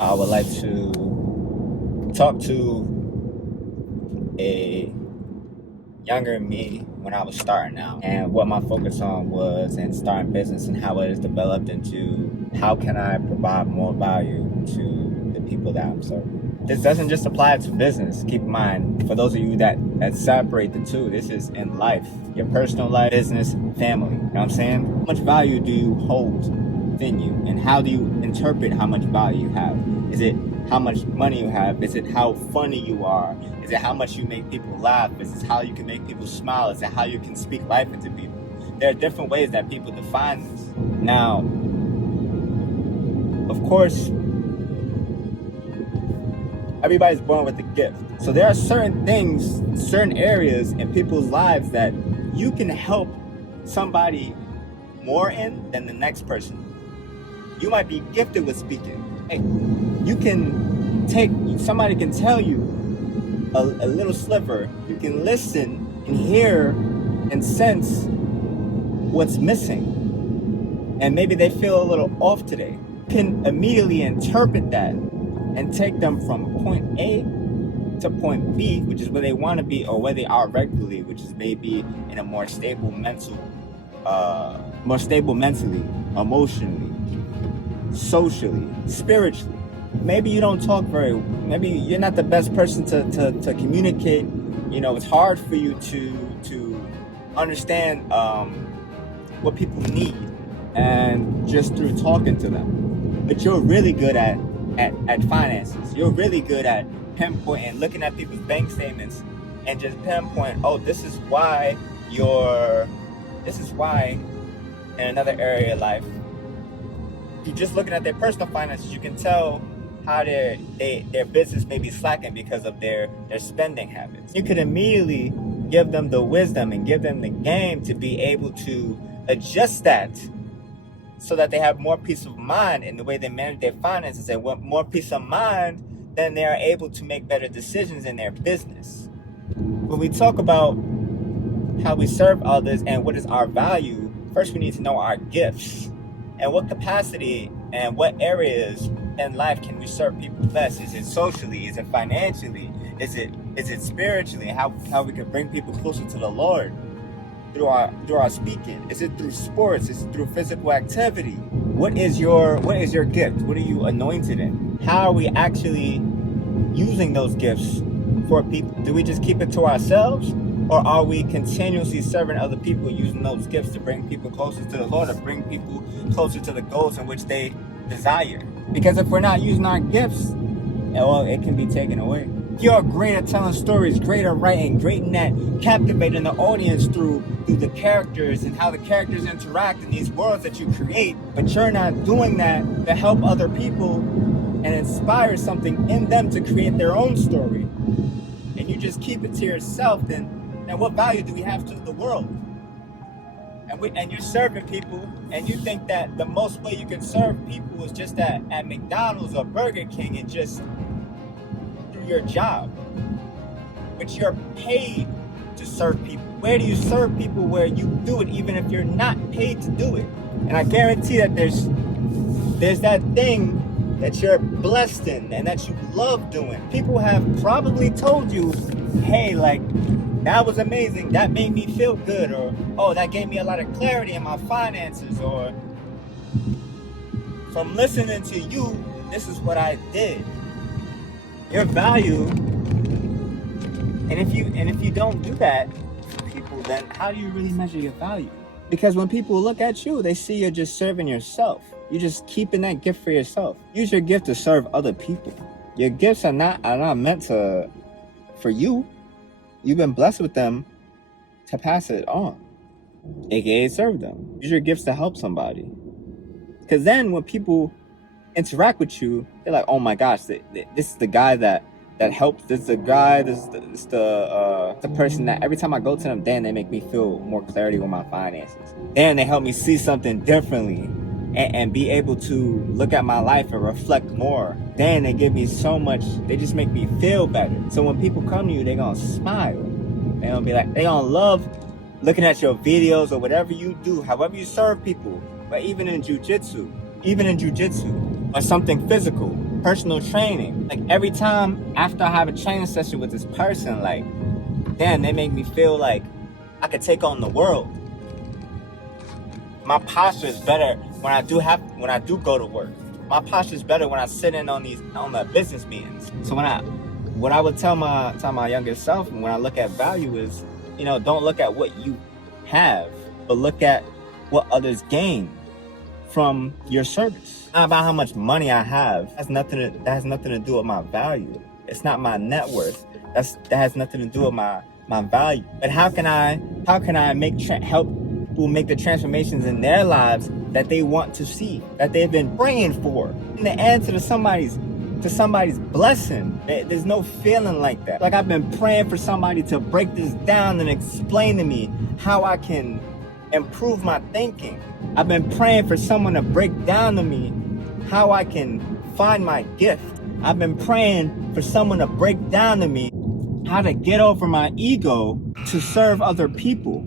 I would like to talk to a younger me when I was starting out, and what my focus on was in starting business and how it has developed into how can I provide more value to the people that I'm serving. This doesn't just apply to business. Keep in mind, for those of you that separate the two, this is in life, your personal life, business, family. You know what I'm saying? How much value do you hold within you, and how do you interpret how much value you have? Is it how much money you have? Is it how funny you are? Is it how much you make people laugh? Is it how you can make people smile? Is it how you can speak life into people? There are different ways that people define this. Now, of course, everybody's born with a gift. So there are certain things, certain areas in people's lives that you can help somebody more in than the next person. You might be gifted with speaking. Hey, you can take, somebody can tell you a little sliver. You can listen and hear and sense what's missing. And maybe they feel a little off today. You can immediately interpret that and take them from point A to point B, which is where they want to be or where they are regularly, which is maybe in a more stable mentally, emotionally, socially, spiritually. Maybe you don't talk maybe you're not the best person to communicate. You know, it's hard for you to understand what people need and just through talking to them. But you're really good at finances. You're really good at pinpointing, looking at people's bank statements and just pinpoint, oh, this is why in another area of life, you're just looking at their personal finances, you can tell how their business may be slacking because of their spending habits. You could immediately give them the wisdom and give them the game to be able to adjust that so that they have more peace of mind in the way they manage their finances. And with more peace of mind, then they are able to make better decisions in their business. When we talk about how we serve others and what is our value, first we need to know our gifts and what capacity and what areas in life can we serve people best. Is it socially? Is it financially? Is it spiritually? How we can bring people closer to the Lord through our speaking? Is it through sports? Is it through physical activity? What is your gift? What are you anointed in? How are we actually using those gifts for people? Do we just keep it to ourselves? Or are we continuously serving other people, using those gifts to bring people closer to the Lord, or bring people closer to the goals in which they desire? Because if we're not using our gifts, well, it can be taken away. You're great at telling stories, great at writing, great at captivating the audience through the characters and how the characters interact in these worlds that you create, but you're not doing that to help other people and inspire something in them to create their own story, and you just keep it to yourself, then what value do we have to the world? And you're serving people, and you think that the most way you can serve people is just at McDonald's or Burger King and just through your job. But you're paid to serve people. Where do you serve people? Where you do it even if you're not paid to do it. And I guarantee that there's that thing that you're blessed in and that you love doing. People have probably told you, hey, like, that was amazing, that made me feel good, or oh, that gave me a lot of clarity in my finances, or from listening to you, this is what I did. Your value, and if you don't do that for people, then how do you really measure your value? Because when people look at you, they see you're just serving yourself. You're just keeping that gift for yourself. Use your gift to serve other people. Your gifts are not meant for you. You've been blessed with them to pass it on, aka serve them. Use your gifts to help somebody. Because then when people interact with you, they're like, oh my gosh, this is the guy that helps. This is the guy, this is the person that every time I go to them, then they make me feel more clarity with my finances. Then they help me see something differently and be able to look at my life and reflect more. Then they give me so much, they just make me feel better. So when people come to you, they're gonna smile. They're gonna be like, they're gonna love looking at your videos or whatever you do, however you serve people. But even in jujitsu or something physical, personal training. Like every time after I have a training session with this person, like, damn, they make me feel like I could take on the world. My posture is better when I do go to work. My posture is better when I sit in on the business meetings. So what I would tell my younger self when I look at value is, don't look at what you have, but look at what others gain from your service. Not about how much money I have. That has nothing to do with my value. It's not my net worth. That has nothing to do with my value. But how can I help people make the transformations in their lives that they want to see, that they've been praying for? And the answer to somebody's blessing, there's no feeling like that. Like I've been praying for somebody to break this down and explain to me how I can improve my thinking. I've been praying for someone to break down to me how I can find my gift. I've been praying for someone to break down to me how to get over my ego to serve other people.